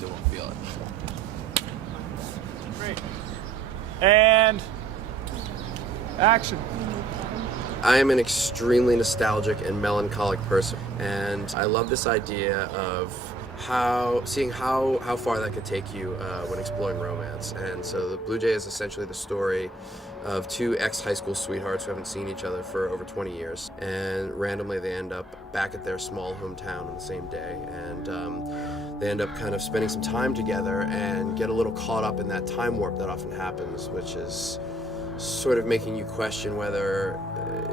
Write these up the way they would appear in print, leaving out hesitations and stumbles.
they won't feel it. Great. And action. I am an extremely nostalgic and melancholic person, and I love this idea of seeing how far that could take you when exploring romance. And so The Blue Jay is essentially the story of two ex-high school sweethearts who haven't seen each other for over 20 years, and randomly they end up back at their small hometown on the same day, and they end up kind of spending some time together and get a little caught up in that time warp that often happens, which is sort of making you question whether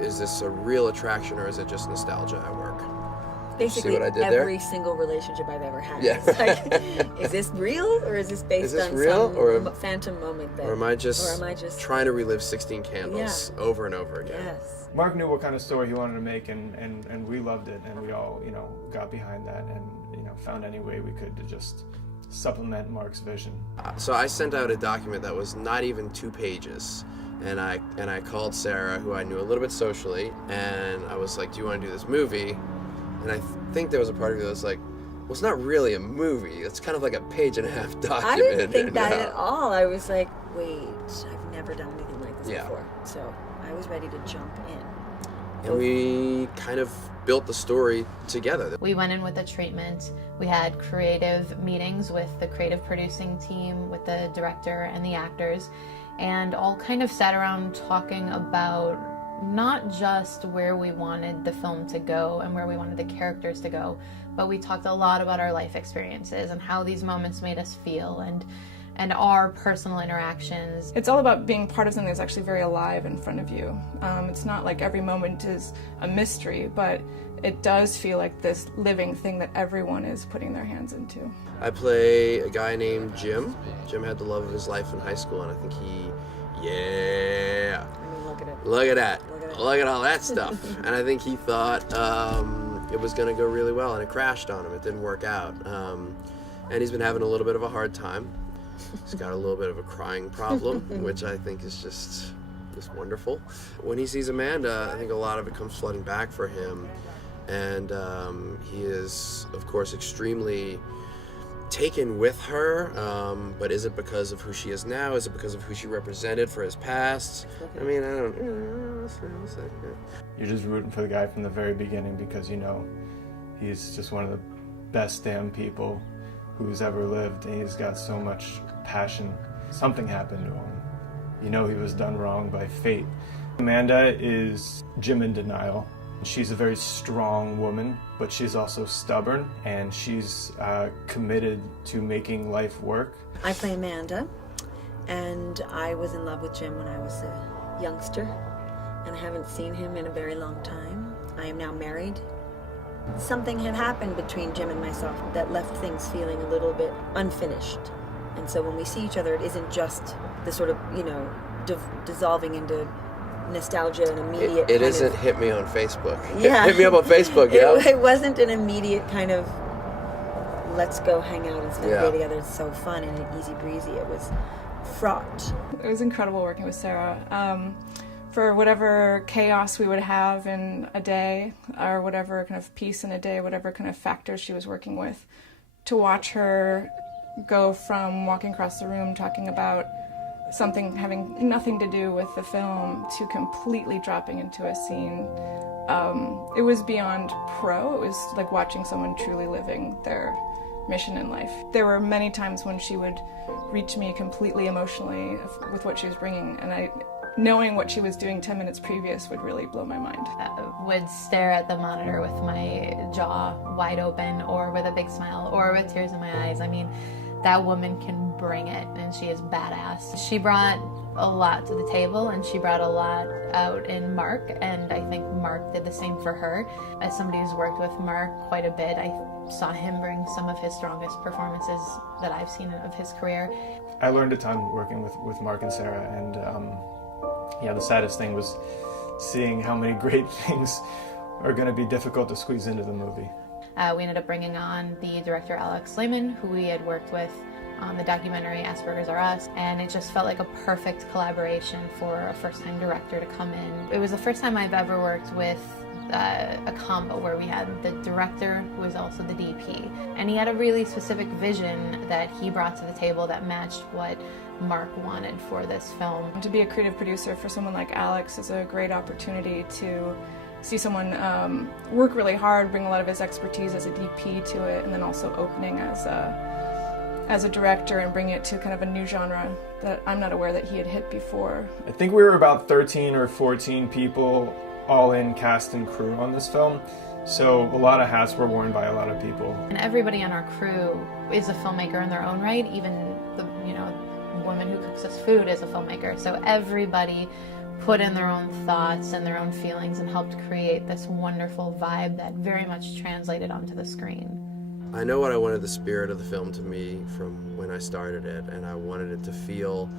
is this a real attraction or is it just nostalgia at work. Basically, see what I did every there? single relationship I've ever had. Yeah. It's like, is this real or is this based on real, some phantom moment? Or am I just trying to relive 16 Candles over and over again? Yes. Mark knew what kind of story he wanted to make, and we loved it, and we all, got behind that, and, found any way we could to just supplement Mark's vision. So I sent out a document that was not even 2 pages. And I called Sarah, who I knew a little bit socially, and I was like, do you want to do this movie? And I think there was a part of me that was like, well, it's not really a movie. It's kind of like a 1.5-page document. I didn't think that at all. I was like, wait, I've never done anything like this before. So I was ready to jump in. And we kind of built the story together. We went in with a treatment. We had creative meetings with the creative producing team, with the director and the actors, and all kind of sat around talking about not just where we wanted the film to go and where we wanted the characters to go, but we talked a lot about our life experiences and how these moments made us feel and our personal interactions. It's all about being part of something that's actually very alive in front of you. It's not like every moment is a mystery, but it does feel like this living thing that everyone is putting their hands into. I play a guy named Jim. Jim had the love of his life in high school, and I think look at that. Look at all that stuff. And I think he thought it was going to go really well, and it crashed on him. It didn't work out. And he's been having a little bit of a hard time. He's got a little bit of a crying problem, which I think is just wonderful. When he sees Amanda, I think a lot of it comes flooding back for him. And he is, of course, extremely taken with her, but is it because of who she is now? Is it because of who she represented for his past? I mean, I don't know. You're just rooting for the guy from the very beginning because he's just one of the best damn people who's ever lived, and he's got so much passion. Something happened to him. He was done wrong by fate. Amanda is Jim in denial. She's a very strong woman, but she's also stubborn, and she's committed to making life work. I play Amanda, and I was in love with Jim when I was a youngster, and I haven't seen him in a very long time. I am now married. Something had happened between Jim and myself that left things feeling a little bit unfinished. And so when we see each other, it isn't just the sort of, dissolving into nostalgia and immediate. It isn't hit me on Facebook. Yeah. Hit me up on Facebook, It wasn't an immediate kind of let's go hang out and spend the day together. It's so fun and easy breezy. It was fraught. It was incredible working with Sarah. For whatever chaos we would have in a day, or whatever kind of peace in a day, whatever kind of factors she was working with, to watch her go from walking across the room talking about something having nothing to do with the film to completely dropping into a scene, it was beyond pro. It was like watching someone truly living their mission in life. There were many times when she would reach me completely emotionally with what she was bringing, and knowing what she was doing 10 minutes previous would really blow my mind. I would stare at the monitor with my jaw wide open, or with a big smile, or with tears in my eyes. I mean, that woman can bring it, and she is badass. She brought a lot to the table, and she brought a lot out in Mark, and I think Mark did the same for her. As somebody who's worked with Mark quite a bit, I saw him bring some of his strongest performances that I've seen of his career. I learned a ton working with Mark and Sarah, and the saddest thing was seeing how many great things are going to be difficult to squeeze into the movie. We ended up bringing on the director Alex Lehman, who we had worked with on the documentary Asperger's Are Us, and it just felt like a perfect collaboration for a first-time director to come in. It was the first time I've ever worked with a combo where we had the director who was also the DP, and he had a really specific vision that he brought to the table that matched what Mark wanted for this film. To be a creative producer for someone like Alex is a great opportunity to see someone work really hard, bring a lot of his expertise as a DP to it, and then also opening as a director and bring it to kind of a new genre that I'm not aware that he had hit before. I think we were about 13 or 14 people, all in cast and crew on this film. So a lot of hats were worn by a lot of people. And everybody on our crew is a filmmaker in their own right. Even the woman who cooks us food is a filmmaker. So everybody put in their own thoughts and their own feelings and helped create this wonderful vibe that very much translated onto the screen. I know what I wanted the spirit of the film to be from when I started it, and I wanted it to feel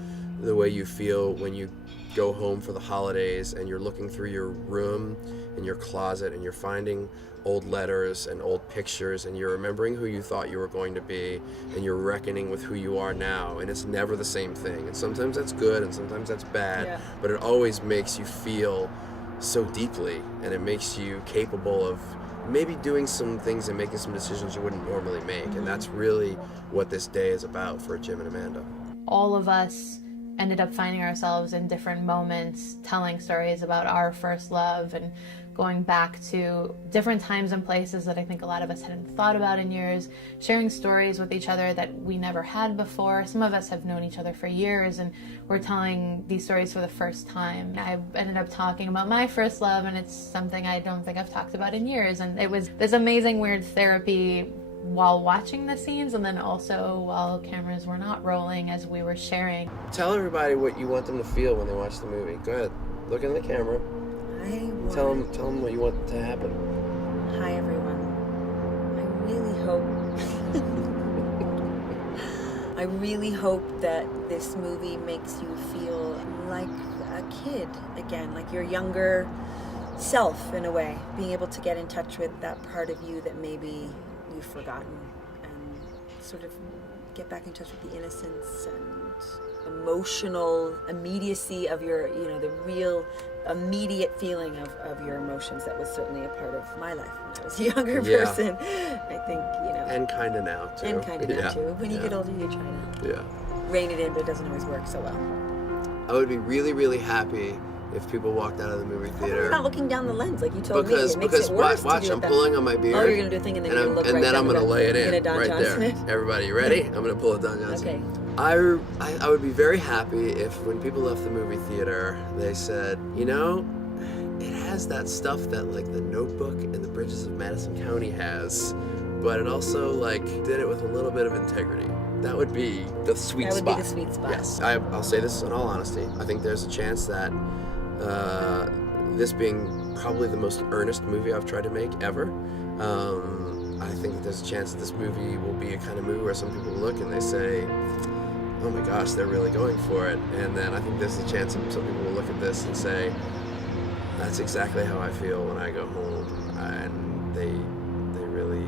the way you feel when you go home for the holidays and you're looking through your room and your closet and you're finding old letters and old pictures and you're remembering who you thought you were going to be and you're reckoning with who you are now, and it's never the same thing. And sometimes that's good and sometimes that's bad, but it always makes you feel so deeply, and it makes you capable of maybe doing some things and making some decisions you wouldn't normally make. And that's really what this day is about for Jim and Amanda. All of us ended up finding ourselves in different moments telling stories about our first love and going back to different times and places that I think a lot of us hadn't thought about in years, sharing stories with each other that we never had before. Some of us have known each other for years and we're telling these stories for the first time. I ended up talking about my first love, and it's something I don't think I've talked about in years, and it was this amazing weird therapy while watching the scenes and then also while cameras were not rolling as we were sharing. Tell everybody what you want them to feel when they watch the movie. Go ahead, look in the camera. Tell them what you want to happen. Hi everyone. I really hope that this movie makes you feel like a kid again, like your younger self in a way, being able to get in touch with that part of you that maybe you've forgotten, and sort of get back in touch with the innocence and emotional immediacy of your, the real immediate feeling of your emotions. That was certainly a part of my life when I was a younger person. I think, And kind of now, too. And kind of now, too. When you get older, you try to rein it in, but it doesn't always work so well. I would be really, really happy if people walked out of the movie theater. You're not looking down the lens like you told me. Because It makes it worse watch, to do I'm it that pulling on my beard. Oh, you're going to do a thing and then you're going to look right then down I'm going to lay it in Don right Johnson. there. Everybody, you ready? I'm going to pull it Don Johnson. Okay. I would be very happy if when people left the movie theater, they said, it has that stuff that like The Notebook and The Bridges of Madison County has, but it also did it with a little bit of integrity. That would be the sweet spot. That would be the sweet spot. Yes, I'll say this in all honesty. I think there's a chance that this being probably the most earnest movie I've tried to make ever, I think that there's a chance that this movie will be a kind of movie where some people look and they say, oh my gosh, they're really going for it. And then I think there's a chance that some people will look at this and say, that's exactly how I feel when I go home. And they really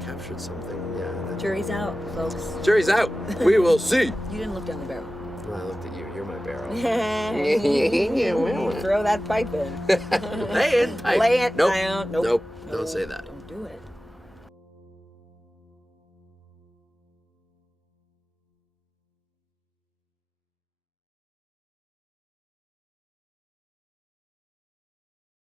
captured something. Yeah. Jury's out, folks. Jury's out. We will see. You didn't look down the barrel. Well, I looked at you. You're my barrel. Throw that pipe in. Lay it. Lay it nope. down. Nope. Don't say that. Don't do it.